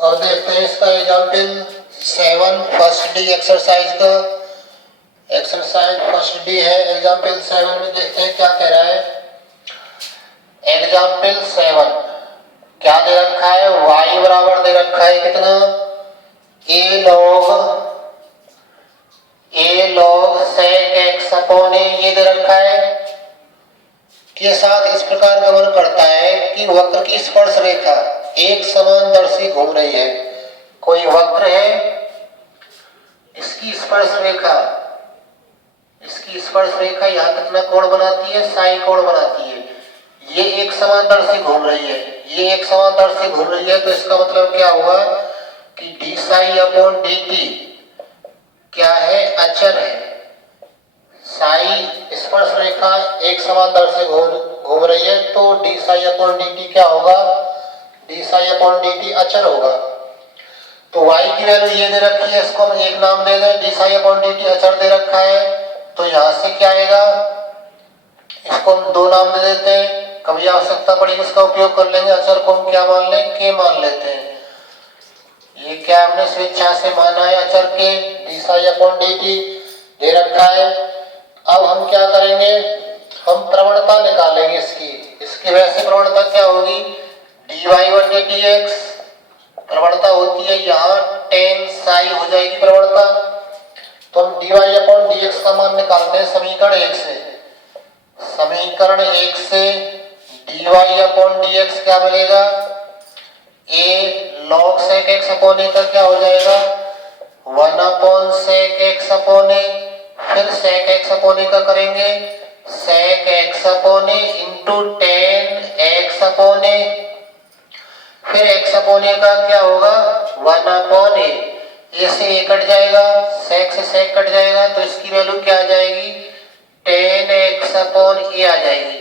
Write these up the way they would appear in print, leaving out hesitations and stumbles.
अब देखते हैं इसका एग्जाम्पल 7 फर्स्ट डी एक्सरसाइज का। एक्सरसाइज फर्स्ट डी है। एग्जाम्पल 7 में देखते हैं क्या कह रहा है। एग्जाम्पल 7 क्या दे रखा है, y बराबर दे रखा है कितना, a log sec x upon a ये दे रखा है के साथ इस प्रकार गमन करता है कि वक्र की स्पर्श रेखा एक समान दर से घूम रही है। कोई वक्र है, इसकी स्पर्श रेखा यहाँ कितना कोण बनाती है, साई कोण बनाती है। ये एक समान दर से घूम रही है, ये एक समान दर से घूम रही है, तो इसका मतलब क्या हुआ कि D psi upon D T क्या है, अचर है। साई स्पर्श रेखा एक समान दर से घूम रही है, तो D psi upon D T क्या होगा, D psi upon D T अचर होगा। तो y की वैल्यू ये दे रखी है, इसको हम एक नाम दे दें, D psi upon D T अचर दे रखा है। तो यहां से क्या आएगा, इसको हम दो नाम दे देते हैं, कभी आवश्यकता पड़ेगी इसका उपयोग कर लेंगे। अचर को हम क्या मान लें, के मान लेते हैं। ये क्या हमने स्वेच्छा से माना है, अचर के D psi upon D T दे रखा है। अब हम क्या करेंगे, हम प्रवणता निकालेंगे इसकी वैसे प्रवणता क्या होगी, D Y one D T X प्रवणता होती है, यहाँ टेन साई हो जाएगी प्रवणता। तो हम D Y upon D X का मान निकालते हैं समीकरण 1 से। समीकरण 1 से D Y upon D X क्या मिलेगा, A log sec X upon A का क्या हो जाएगा, 1 upon sec X upon A, फिर सेक एक्स अपॉन ए का करेंगे sec X upon A into tan X upon A, फिर एक्स अपॉन ए का क्या होगा 1 अपॉन ए, ए से ए कट जाएगा, सेक से सेक कट जाएगा, तो इसकी वैल्यू क्या आ जाएगी, टेन एक्स अपॉन ए आ जाएगी।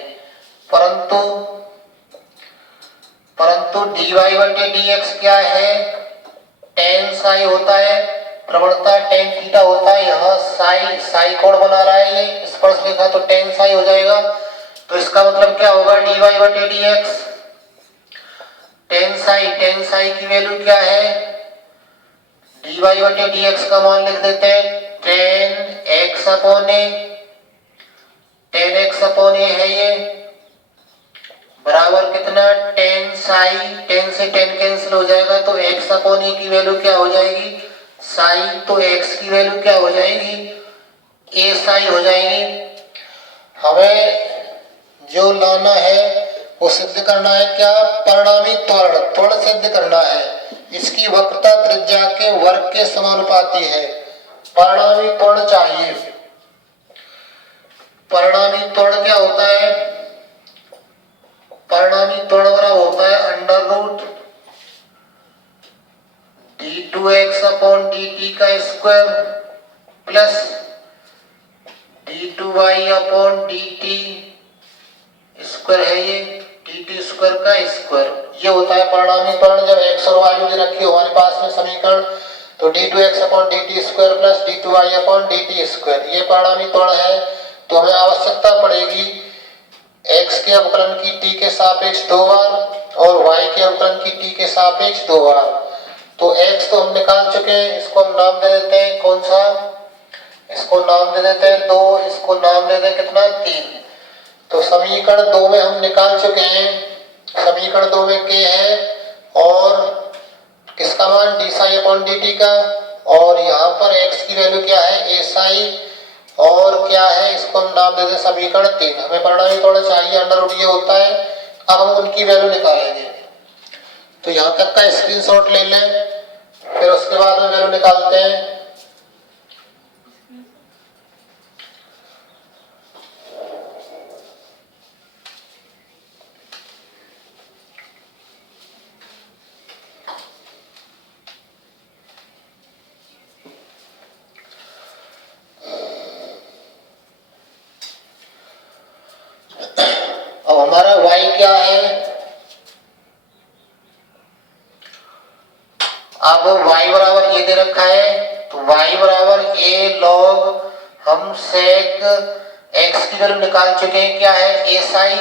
परंतु डी वाई बटे डी एक्स क्या है, टेन साई होता है, प्रवणता टेन थीटा होता है, यहाँ साई कोण बना रहा है ये स्पर्श रेखा, तो टेन साई हो जाएगा। तो इसका मतलब क्या होगा, डी वाई बटे डी एक्स टेन साई की वैल्यू क्या है, डी वाई बटे डी एक्स का मान लिख देते हैं टेन एक्स अपॉन ए, टेन एक्स अपॉन ए है ये, बराबर कितना टेन साई, टेन से टेन कैंसिल हो जाएगा, तो एक्स अपॉन ए की वैल्यू क्या हो जाएगी साई, तो एक्स की वैल्यू क्या हो जाएगी, ए साई हो जाएगी। हमें जो लाना है वो सिद्ध करना है क्या, परिणामी त्वरण सिद्ध करना है। इसकी वक्रता त्रिज्या के वर्ग के समानुपाती है। परिणामी त्वरण चाहिए। परिणामी त्वरण क्या होता है, परिणामी त्वरण बराबर होता है under root D two X upon D T का square plus D two Y upon D T square है ये, डी टी स्क्वायर का स्क्वायर, ये होता है परिणामी त्वरण। जब एक्स और वाई भी रखी हो हमारे पास में समीकरण, तो D two X upon D T square plus D two Y upon D T square, ये परिणामी त्वरण है। तो हमें आवश्यकता पड़ेगी एक्स के अवकलन की टी के सापेक्ष 2 बार और वाई के अवकलन की टी के सापेक्ष 2 बार। तो एक्स तो हम निकाल चुके हैं, इसको हम नाम दे देते हैं कौन सा, इसको नाम दे देते हैं 2, इसको नाम दे दें कितना 3। तो समीकरण 2 में हम निकाल चुके हैं, समीकरण 2 में के है और किसका मान D psi upon D T का, और यहाँ पर एक्स की वैल्यू क्या है ए साई, और क्या है इसको हम नाम दे दें समीकरण 3। हमें परिणामी त्वरण चाहिए, अंडर रूट ये होता है। अब हम उनकी वैल्यू निकालेंगे, तो यहाँ तक का स्क्रीनशॉट ले लें, फिर उसके बाद में वैल्यू निकालते हैं। अब हमारा y क्या है, अब y बराबर ये दे रखा है, तो y बराबर a log, हम सेक x की वैल्यू निकाल चुके हैं, क्या है a साई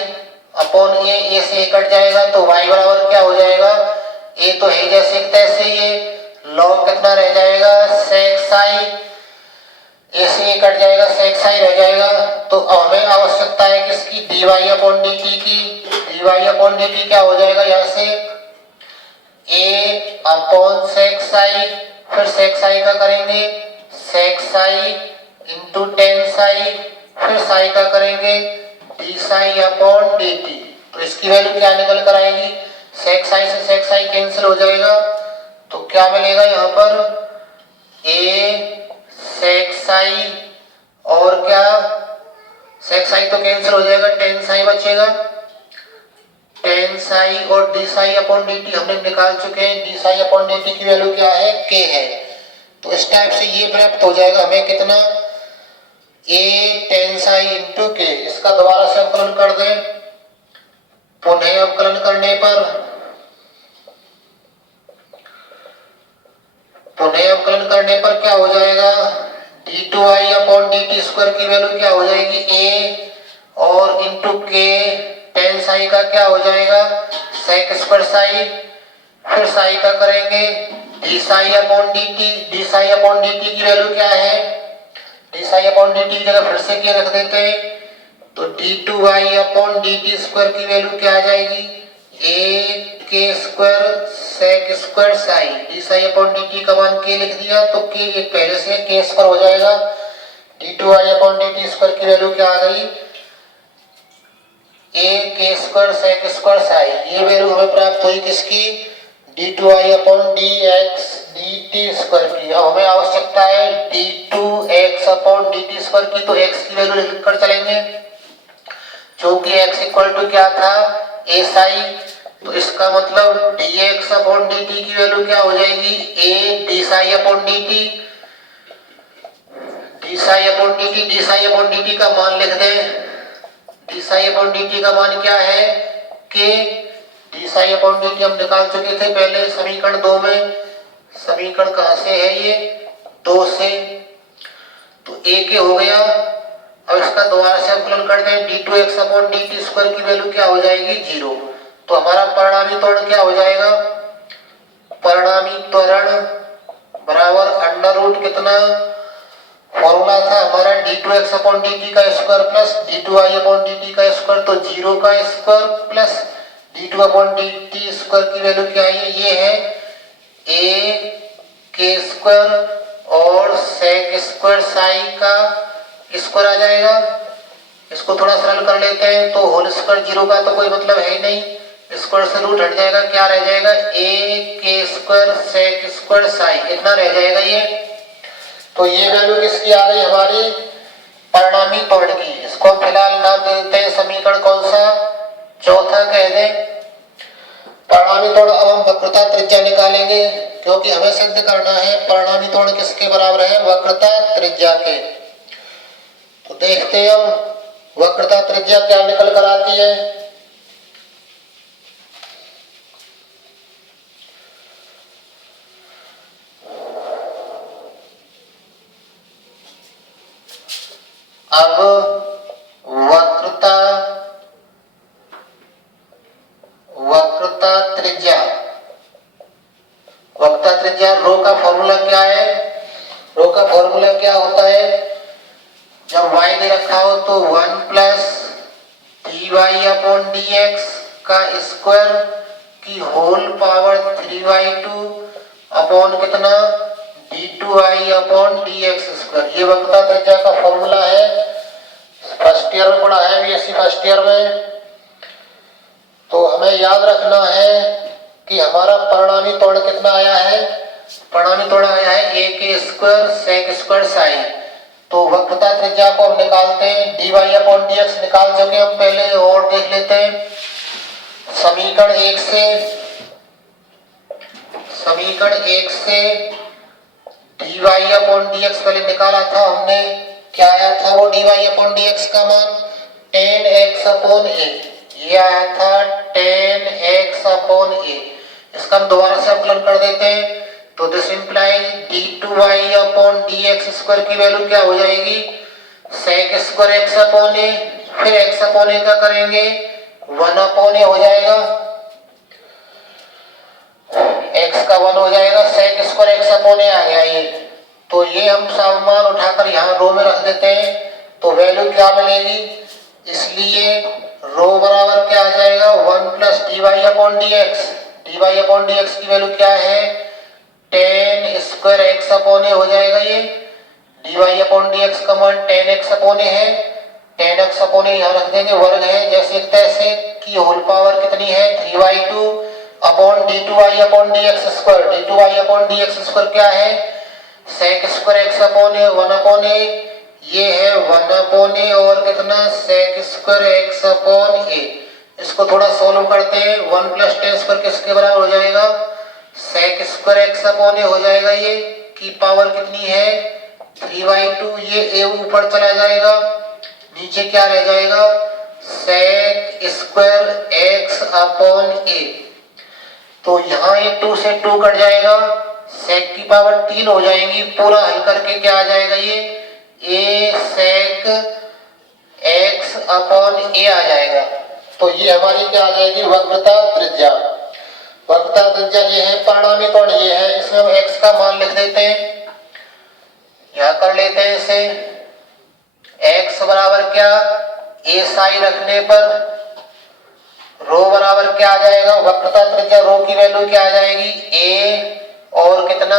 अपॉन ए से कट जाएगा, तो y बराबर क्या हो जाएगा a तो है जैसे तैसे, ये लॉग कितना रह जाएगा सेक साई, ऐसे ही कट जाएगा, सेक साई रह जाएगा। तो हमें आवश्यकता है किसकी, dy अपॉन dt की। dy अपॉन dt क्या हो जाएगा यहाँ से, a अपॉन सेक साई, फिर सेक साई का करेंगे सेक साई इंटू टेन साई, फिर साई का करेंगे डी साई अपॉन dt। तो इसकी वैल्यू क्या निकल कर आएगी, सेक साई से सेक साई कैंसिल हो जाएगा, तो क्या मिलेगा यहाँ पर a सेक साई और क्या, सेक साई तो कैंसिल हो जाएगा, टेन साई बचेगा, टेन साई और डी साई अपॉन dt हमने निकाल चुके हैं। डी साई अपॉन dt की वैल्यू क्या है, k है। तो इस टाइप से ये प्राप्त हो जाएगा हमें कितना, a ten Sai into k। इसका दोबारा से अवकलन कर दें, पुनः अवकलन करने पर, पुनः अवकलन करने पर क्या हो जाएगा, d2i अपॉन dt स्क्वायर की वैल्यू क्या हो जाएगी a और इंटू k, टेन साई का क्या हो जाएगा सेक स्क्वायर साई, फिर साई का करेंगे D psi upon dt। D psi upon dt की वैल्यू क्या है, डी साई अपॉन dt की जगह फिर से क्या रख देते हैं, तो d2i अपॉन dt स्क्वायर की वैल्यू क्या आ जाएगी a k square sec square psi. D psi upon dt का मान k लिख दिया तो k एक पहले से k स्क्वायर हो जाएगा, d2i अपॉन dt स्क्वायर की वैल्यू क्या आ गई a k square sec square psi. ये वैल्यू हमें प्राप्त हुई किसकी, d2i upon dx dt square की। अब हमें आवश्यकता है d2x अपॉन dt स्क्वायर की, तो x की वैल्यू लिखकर चलेंगे, चूंकि x इक्वल टू क्या था a साई, तो इसका मतलब dx अपॉन dt की वैल्यू क्या हो जाएगी a d Sai upon dt। d Sai upon dt, d Sai upon dt का मान लिख दें, डी साई अपॉन dt का मान क्या है k। D psi upon dt हम निकाल चुके थे पहले समीकरण 2 में, समीकरण कहां से है ये 2 से, तो a के हो गया। अब इसका दोबारा से अवकलन कर दें, d2x अपॉन dt स्क्वायर की वैल्यू क्या हो जाएगी 0। तो हमारा परिणामी त्वरण क्या हो जाएगा, परिणामी त्वरण बराबर अंडर रूट कितना, फॉर्मूला था हमारा d2x अपॉन dt का square plus d2i upon dt का स्क्वायर, तो 0 का square plus d2 upon dt square की वैल्यू क्या है, ये है a k स्क्वायर और सेक स्क्वायर साई का स्क्वायर आ जाएगा। इसको थोड़ा सरल कर लेते हैं, तो होल स्क्वायर 0 का तो कोई मतलब है ही नहीं, स्क्वायर से रूट हट जाएगा, क्या रह जाएगा a k square sec square psi, इतना रह जाएगा ये। तो ये वैल्यू किसकी आ गई हमारी, परिणामी त्वरण की। इसको फिलहाल नाम दे देते हैं समीकरण कौन सा, चौथा कह दें परिणामी त्वरण। अब हम वक्रता त्रिज्या निकालेंगे, क्योंकि हमें सिद्ध करना है परिणामी त्वरण किसके बराबर है, वक्रता त्रिज्या के। तो देखते हैं हम वक्रता त्रिज्या क्या निकल कर आती है। अब वक्रता त्रिज्या रो का फॉर्मूला क्या है, रो का फॉर्मूला क्या होता है, जब y दे रखा हो तो 1 प्लस dy अपॉन dx का स्क्वायर की होल पावर 3y2 अपॉन कितना d2i अपॉन dx स्क्वायर। ये वक्रता त्रिज्या का फॉर्मूला है, फर्स्ट ईयर में पढ़ा है बीएससी फर्स्ट ईयर में। तो हमें याद रखना है कि हमारा परिणामी त्वरण कितना आया है, परिणामी त्वरण आया है a के स्क्वायर सेक स्क्वायर साई। तो वक्रता त्रिज्या को हम निकालते हैं, dy अपॉन dx निकाल चुके हम पहले, और देख लेते हैं समीकरण 1 से dy अपॉन dx पहले निकाला था हमने, क्या आया था वो dy अपॉन dx का मान 10x अपॉन a, ये आया था 10x अपॉन a। इसका हम दोबारा से अवकलन कर देते हैं, तो this implies d2y upon dx square की वैल्यू क्या हो जाएगी sec square x upon a, फिर x अपॉन a का करेंगे 1 अपॉन a हो जाएगा, 1 हो जाएगा, sec square x upon a आ गया ये। तो ये हम सब मान उठाकर यहाँ रो में रख देते हैं, तो वैल्यू क्या मिलेगी, इसलिए रो बराबर क्या आ जाएगा 1 plus D Y upon D X. D Y upon D X की वैल्यू क्या है, tan square x upon A हो जाएगा ये। D Y upon D X का मान टेन एक्स अपॉन ए है, टेन एक्स अपॉन ए यहाँ रख देंगे, वर्ग है जैसे तैसे की होल पावर कितनी है 3/2 upon d two Y upon D x square. D two Y upon D x square क्या है, sec square x upon a 1 upon a, ये है 1 अपॉन ए और कितना sec square x upon a. इसको थोड़ा सॉल्व करते हैं, 1 प्लस टेन स्क्वायर किसके बराबर हो जाएगा, सेक स्क्वायर एक्स अपॉन ए हो जाएगा, ये की पावर कितनी है 3/2, ये ए ऊपर चला जाएगा, नीचे क्या रह जाएगा सेक स्क्वायर एक्स अपॉन ए। तो यहाँ ये 2 से 2 कट जाएगा, सेक की पावर 3 हो जाएंगी, पूरा हल करके क्या आ जाएगा ये ए सेक एक्स अपॉन ए आ जाएगा। तो ये हमारी क्या आ जाएगी वक्रता त्रिज्या। वक्रता त्रिज्या ये है, परिणामी कोण ये है, इसमें हम एक्स का मान लिख देते हैं, यहाँ कर लेते हैं इसे, एक्स बराबर क्या ए साई रखने पर रो बराबर क्या आ जाएगा, वक्रता त्रिज्या रो की वैल्यू क्या आ जाएगी ए और कितना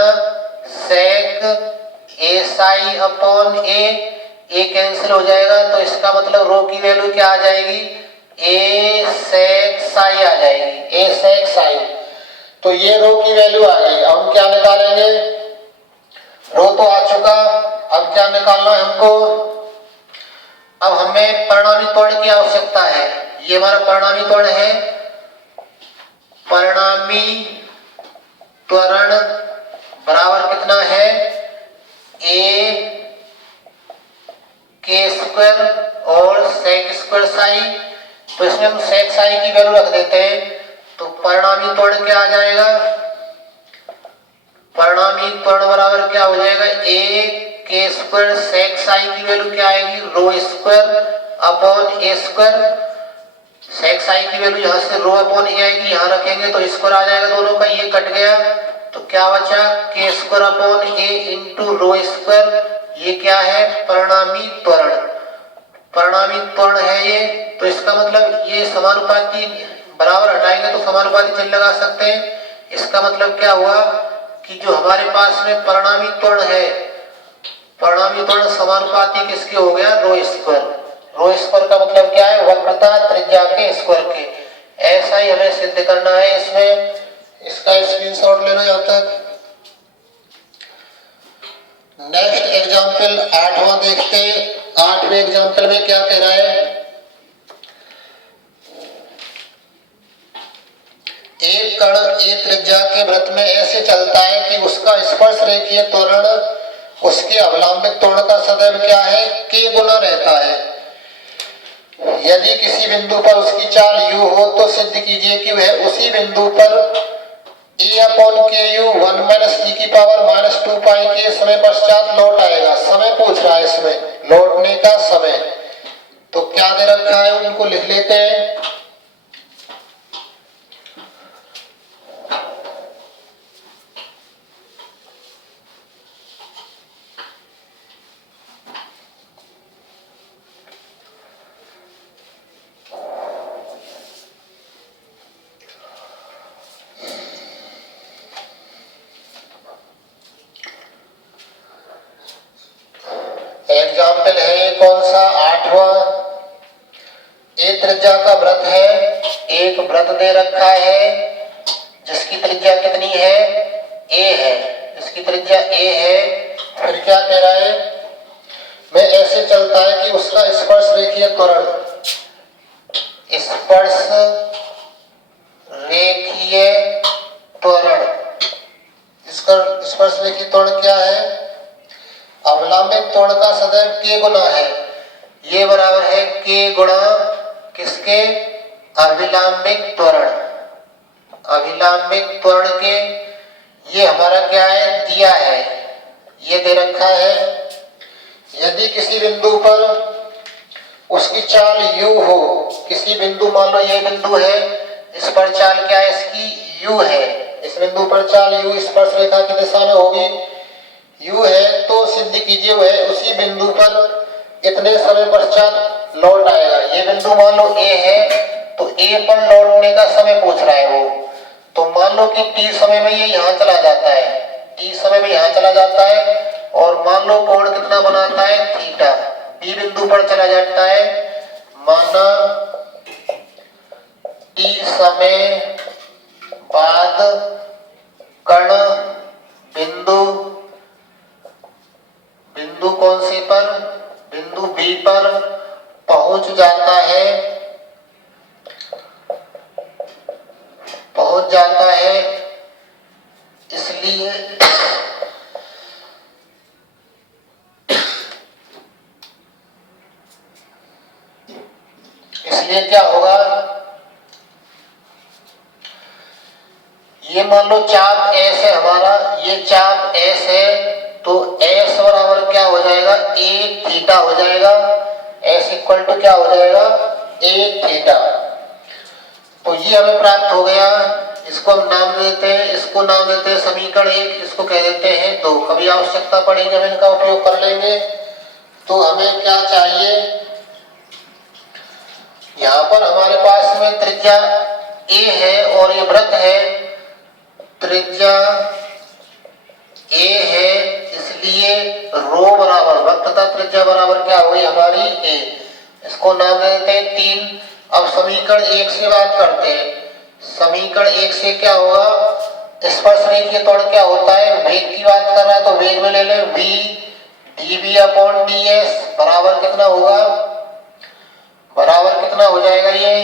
सेक ए साई अपॉन ए कैंसिल हो जाएगा, तो इसका मतलब रो की वैल्यू क्या आ जाएगी ए सेक साई आ जाएगी, ए सेक साई। तो ये रो की वैल्यू आ गई। अब हम क्या निकालेंगे, रो तो आ चुका, अब क्या निकालना है हमको, अब हमें परिणामी त्वरण की आवश्यकता है। ये हमारा परिणामी त्वरण है, परिणामी त्वरण बराबर कितना है ए के स्क्वायर और सेक स्क्वायर साई। तो इसमें हम सेक साई की वैल्यू रख देते हैं, तो परिणामी त्वरण क्या आ जाएगा, परिणामी त्वरण बराबर क्या हो जाएगा ए के स्क्वायर सेक साई की वैल्यू क्या आएगी रो स्क्वायर अपॉन ए स्क्वायर। सेक साई की वैल्यू यहाँ से रो अपॉन ए आएगी, यहाँ रखेंगे तो स्क्वायर आ जाएगा दोनों का, ये कट गया तो क्या बचा के square upon A into rho square. ये क्या है परिणामी त्वरण, परिणामी त्वरण है ये। तो इसका मतलब ये समानुपाती बराबर हटाएंगे तो समानुपाती चिन्ह लगा सकते हैं। इसका मतलब क्या हुआ कि जो हमारे पास में परिणामी त्वरण है, परिणामी त्वरण समानुपाती किसके हो गया रो स्क्वायर। रो स्क्वायर का मतलब क्या है वक्रता त्रिज्या के स्क्वायर के। ऐसा ही हमें सिद्ध करना है इसमें, इसका स्क्रीनशॉट लेना यहाँ तक। नेक्स्ट एग्जाम्पल 8वां देखते हैं। 8वें एग्जाम्पल में क्या कह रहा है, एक कण ए त्रिज्या के वृत्त में ऐसे चलता है कि उसका स्पर्श रेखीय त्वरण उसके अवलंबित त्वरण का सदैव क्या है k गुना रहता है। यदि किसी बिंदु पर उसकी चाल u हो तो सिद्ध कीजिए कि वह उसी बिंदु पर a upon ku 1 minus e की पावर माइनस 2 पाई के समय पश्चात लौट आएगा। समय पूछ रहा है इसमें, लौटने का समय। तो क्या दे रखा है उनको लिख लेते हैं। एग्जाम्पल है कौन सा 8वां, ए त्रिज्या का वृत्त है, एक वृत्त दे रखा है जिसकी त्रिज्या कितनी है a है, इसकी त्रिज्या a है। फिर क्या कह रहा है, मैं ऐसे चलता है कि उसका स्पर्श रेखीय त्वरण, स्पर्श रेखीय त्वरण, इसका स्पर्श रेखीय त्वरण क्या है अवलंबित त्वरण का सदैव k गुना है। ये बराबर है k गुणा किसके अभिलंबित त्वरण, अभिलंबित त्वरण के। ये हमारा क्या है दिया है, ये दे रखा है। यदि किसी बिंदु पर उसकी चाल u हो, किसी बिंदु मान लो ये बिंदु है, इस पर चाल क्या है इसकी u है, इस बिंदु पर चाल u स्पर्श रेखा की दिशा में होगी। u है तो सिद्ध कीजिए वह उसी बिंदु पर इतने समय पश्चात लौट आएगा। ये बिंदु मान लो a है तो a पर लौटने का समय पूछ रहा है वो। तो मान लो कि t समय में ये यहाँ चला जाता है, t समय में यहाँ चला जाता है और मान लो कोण कितना बनाता है थीटा। b बिंदु पर चला जाता है, माना t समय बाद कण बिंदु कौन से पर, बिंदु B पर पहुंच जाता है, इसलिए क्या होगा, ये मान लो चाप S है हमारा, ये चाप S है तो S बराबर क्या हो जाएगा a थीटा हो जाएगा। S इक्वल टू क्या हो जाएगा a थीटा। तो ये हमें प्राप्त हो गया। इसको हम नाम देते हैं, इसको नाम देते हैं समीकरण 1, इसको कह देते हैं 2। कभी आवश्यकता पड़ेगी हम इनका उपयोग कर लेंगे। तो हमें क्या चाहिए, यहाँ पर हमारे पास में त्रिज्या a है और ये वृत्त है, त्रिज्या a है, इसलिए रो बराबर वृत्त तथा त्रिज्या बराबर क्या हुई हमारी a। इसको नाम देते हैं 3। अब समीकरण 1 से बात करते हैं। समीकरण 1 से क्या होगा, स्पर्श रेखीय त्वरण क्या होता है, वेग की बात कर रहा है तो वेग में ले ले v dv अपॉन ds बराबर कितना होगा, बराबर कितना हो जाएगा ये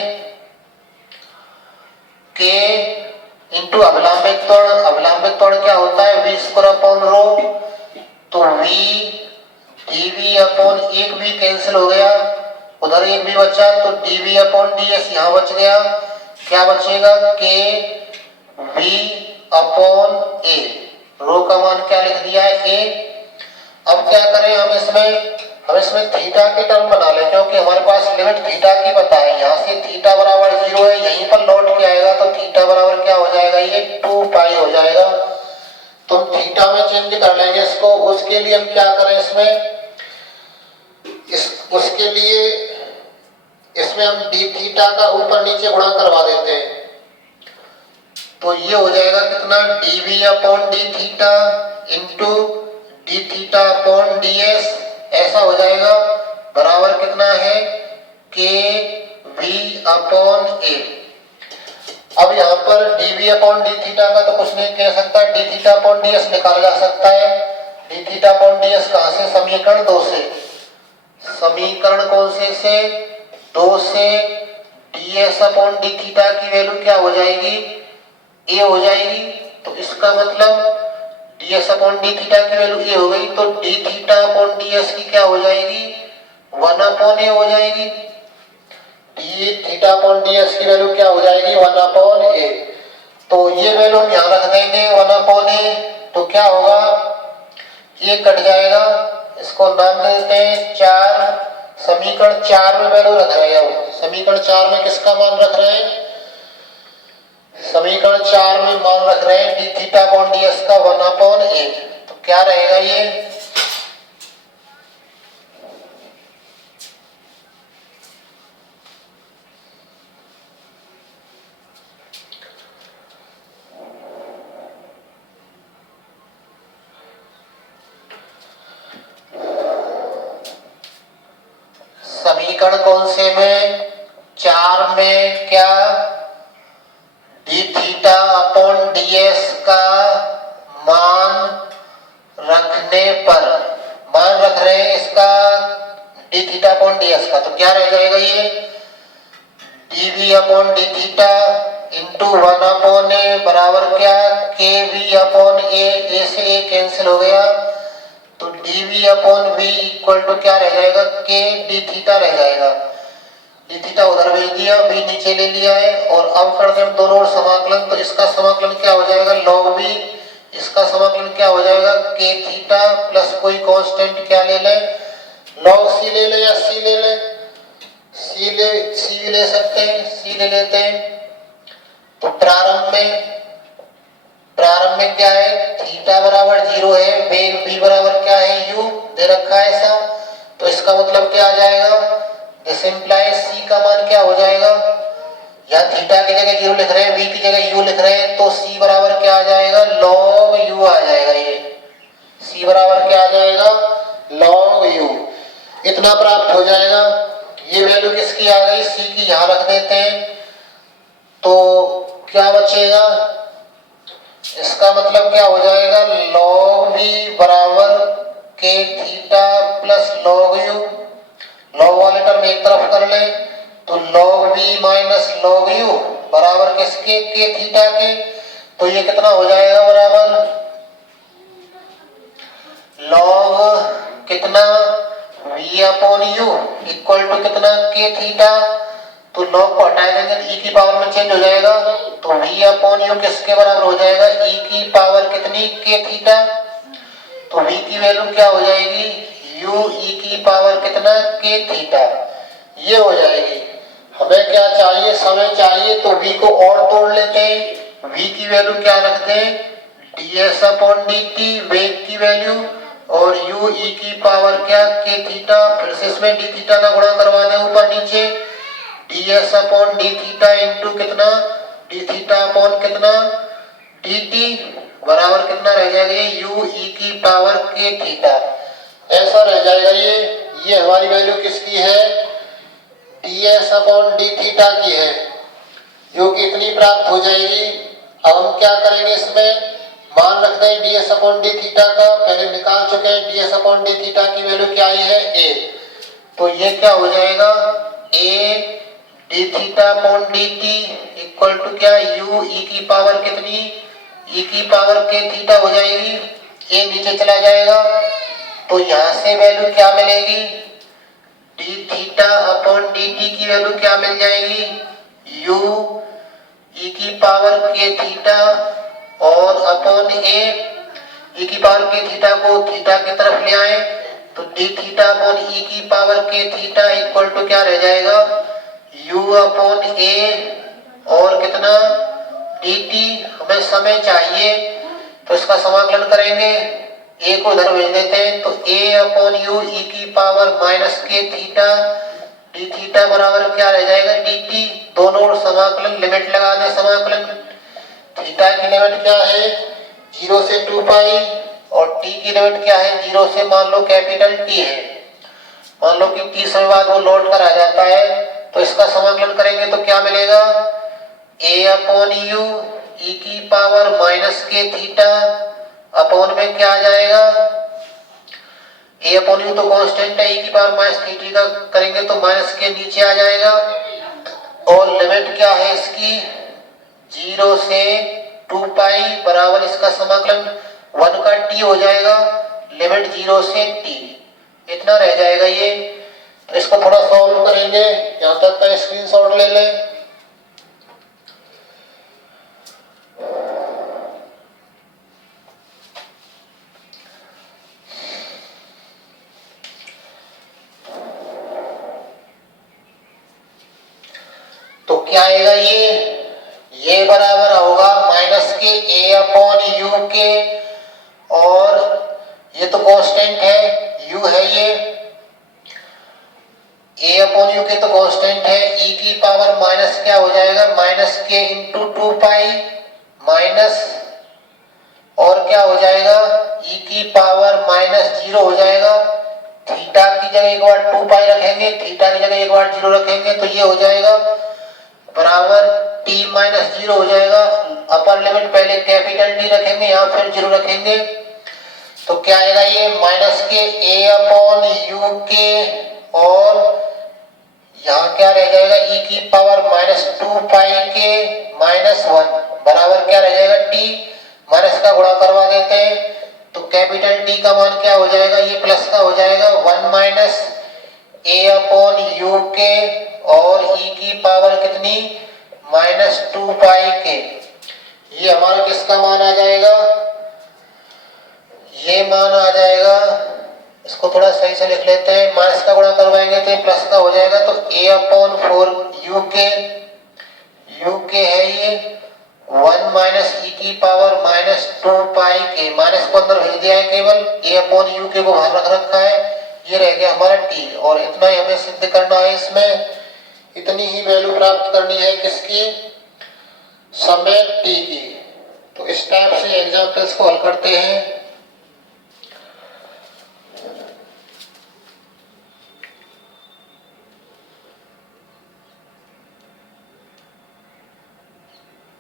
k इंटू अभिलंबित त्वरण। अभिलंबित त्वरण क्या होता है v स्क्वायर अपॉन रो, तो v dv अपॉन एक भी कैंसिल हो गया, उधर एक भी बचा तो dv अपॉन ds यहाँ बच गया। क्या बचेगा k v अपॉन a, रो का मान क्या लिख दिया है a। अब क्या करें हम इसमें थीटा के टर्म बना लें, क्योंकि हमारे पास लिमिट थीटा की पता है। यहाँ से थीटा बराबर 0 है, यहीं पर लौट के आएगा तो थीटा बराबर क्या हो जाएगा ये 2 पाई हो जाएगा। तो थीटा में चेंज कर लेंगे इसको। उसके लिए हम क्या करें, उसके लिए इसमें हम डी थीटा का ऊपर नीचे गुणा करवा देते हैं। तो ये हो जाएगा कितना dv upon d theta into D theta upon ds, ऐसा हो जाएगा बराबर कितना है k v अपॉन a। अब यहाँ पर dv अपॉन डी थीटा का तो कुछ नहीं कह सकता, डी थीटा अपॉन ds निकाला जा सकता है। डी थीटा अपॉन ds कहाँ से, समीकरण 2 से। समीकरण कौन से 2 से ds अपॉन डी थीटा की वैल्यू क्या हो जाएगी a हो जाएगी। तो इसका मतलब ds अपॉन डी थीटा की वैल्यू a हो गई, तो डी थीटा अपॉन ds की क्या हो जाएगी 1 अपॉन a हो जाएगी। डी थीटा अपॉन ds की वैल्यू क्या हो जाएगी 1 अपॉन a। तो ये वैल्यू हम यहाँ रख देंगे 1 अपॉन a, तो क्या होगा ये कट जाएगा। इसको नाम देते हैं 4। समीकरण 4 में वैल्यू रख रहे हैं। समीकरण 4 में किसका मान रख रहे हैं, समीकरण 4 में मान रख रहे हैं डी थीटा अपॉन ds का 1 अपॉन a। तो क्या रहेगा ये समीकरण कौन से में 4 में क्या डी थीटा अपॉन ds का मान रखने पर, मान रख रहे हैं इसका डी थीटा अपॉन ds का, तो क्या रह जाएगा ये dv upon d theta into 1 upon a बराबर क्या k v अपॉन a से a कैंसिल हो गया, तो dv अपॉन v इक्वल टू क्या रह जाएगा k डी थीटा रह जाएगा। डी थीटा उधर भेज दिया, v नीचे ले लिया है। और अब कर दें दोनों ओर समाकलन, तो इसका समाकलन क्या हो जाएगा log v, इसका समाकलन क्या हो जाएगा k थीटा प्लस कोई कांस्टेंट क्या ले लें log c ले लें या c ले लें, c ले सकते हैं, c ले लेते हैं। तो प्रारंभ में मान में क्या है, थीटा बराबर 0 है, वेग v बराबर क्या है, u दे रखा है ऐसा। तो इसका मतलब क्या आ जाएगा, दिस इंप्लाइज c का मान क्या हो जाएगा, या थीटा की जगह 0 लिख रहे हैं, v की जगह u लिख रहे हैं, तो c बराबर क्या आ जाएगा, log u आ जाएगा। ये c बराबर क्या आ जाएगा, log u। इतना प्राप्त हो जाएगा। ये वैल्यू किसकी आ गई, c की, यहां रख देते हैं। तो क्या बचेगा, इसका मतलब क्या हो जाएगा, log v बराबर के theta plus log u। log वाले टर्म एक तरफ कर ले, तो log v minus log u बराबर किसके, के थीटा के। तो ये कितना हो जाएगा, बराबर log कितना v upon u equal to कितना, के थीटा। तो log को हटा देंगे तो e की पावर में चेंज हो जाएगा, तो v अपॉन u किसके बराबर हो जाएगा, e की पावर कितनी, के थीटा। तो v की वैल्यू क्या हो जाएगी, u e की पावर कितना, के थीटा, ये हो जाएगी। हमें क्या चाहिए, समय चाहिए, तो v को और तोड़ लेते हैं। v की वैल्यू क्या रखते हैं, ds अपॉन dt वेग की वैल्यू, और u e की पावर क्या, के थीटा। फिर से इसमें d थीटा का गुणा करवा दें ऊपर नीचे, ds upon d theta into कितना, d थीटा अपॉन कितना, dt बराबर कितना रह जाएगा, ये u e की पावर के थीटा, ऐसा रह जाएगा। ये हमारी वैल्यू किसकी है, ds अपॉन d थीटा की है, जो कि इतनी प्राप्त हो जाएगी। अब हम क्या करेंगे, इसमें मान रख दें ds अपॉन d थीटा का, पहले निकाल चुके हैं। ds अपॉन d थीटा की वैल्यू क्या आई है, a। तो ये क्या हो जाएगा, a d theta upon dt equal to क्या, u e की पावर कितनी, e की पावर के थीटा हो जाएगी। a नीचे चला जाएगा, तो यहां से वैल्यू क्या मिलेगी, d थीटा अपॉन dt की वैल्यू क्या मिल जाएगी, u e की पावर के थीटा और अपॉन a, e की पावर के थीटा को थीटा की तरफ ले आए, तो d थीटा अपॉन e की power k theta equal to क्या रह जाएगा, u अपॉन a और कितना, dt। हमें समय चाहिए, तो इसका समाकलन करेंगे, a को इधर भेज देते हैं, तो a अपॉन u e की पावर माइनस के थीटा d थीटा बराबर क्या रह जाएगा, dt। दोनों ओर समाकलन, लिमिट लगा दें, समाकलन थीटा की लिमिट क्या है, 0 से 2 पाई, और t की लिमिट क्या है, 0 से मान लो कैपिटल T है। मान लो कि t समय बाद वो लौट कर आ जाता है, तो इसका समाकलन करेंगे तो क्या मिलेगा, a अपॉन u e की पावर माइनस के थीटा अपॉन में क्या आ जाएगा, a अपॉन u तो कांस्टेंट है, e की पावर माइनस थीटा का करेंगे तो माइनस के नीचे आ जाएगा, और लिमिट क्या है इसकी, 0 से 2 पाई बराबर इसका समाकलन 1 का t हो जाएगा, लिमिट 0 से t, इतना रह जाएगा ये। तो इसको थोड़ा सॉल्व करेंगे, यहाँ तक का स्क्रीनशॉट ले लें। तो क्या आएगा, ये बराबर होगा माइनस के a अपॉन यू के, और ये तो कांस्टेंट है, u है, ये a अपॉन यू के तो कांस्टेंट है, e की पावर माइनस क्या हो जाएगा, माइनस के इंटू 2 पाई माइनस, और क्या हो जाएगा, e की पावर माइनस 0 हो जाएगा। थीटा की जगह एक बार 2 पाई रखेंगे, थीटा की जगह एक बार 0 रखेंगे, तो ये हो जाएगा बराबर t माइनस 0 हो जाएगा। अपर लिमिट पहले कैपिटल T रखेंगे, यहाँ फिर 0 रखेंगे, तो क्या आएगा, ये माइनस के a अपॉन यू के, और यहाँ क्या रह जाएगा, e की पावर माइनस 2 पाई के माइनस 1 बराबर क्या रह जाएगा, t। माइनस का गुणा करवा देते हैं, तो कैपिटल T का मान क्या हो जाएगा, ये प्लस का हो जाएगा, 1 माइनस a अपॉन यू के, और e की पावर कितनी, माइनस 2 पाई के। ये हमारा किसका मान आ जाएगा, ये मान आ जाएगा, इसको थोड़ा सही से लिख लेते हैं, माइनस का गुणा करवाएंगे तो ये प्लस का हो जाएगा, तो a अपॉन 4 यू के है ये, 1 माइनस ई की पावर माइनस 2 पाई के, माइनस को अंदर भेज दिया है, केवल a अपॉन यू के को बाहर रख रखा है, ये रह गया हमारा t। और इतना ही हमें सिद्ध करना है, इसमें इतनी ही वैल्यू प्राप्त करनी है किसकी, समय t की। तो इस टाइप से एग्जाम्पल्स को हल करते हैं।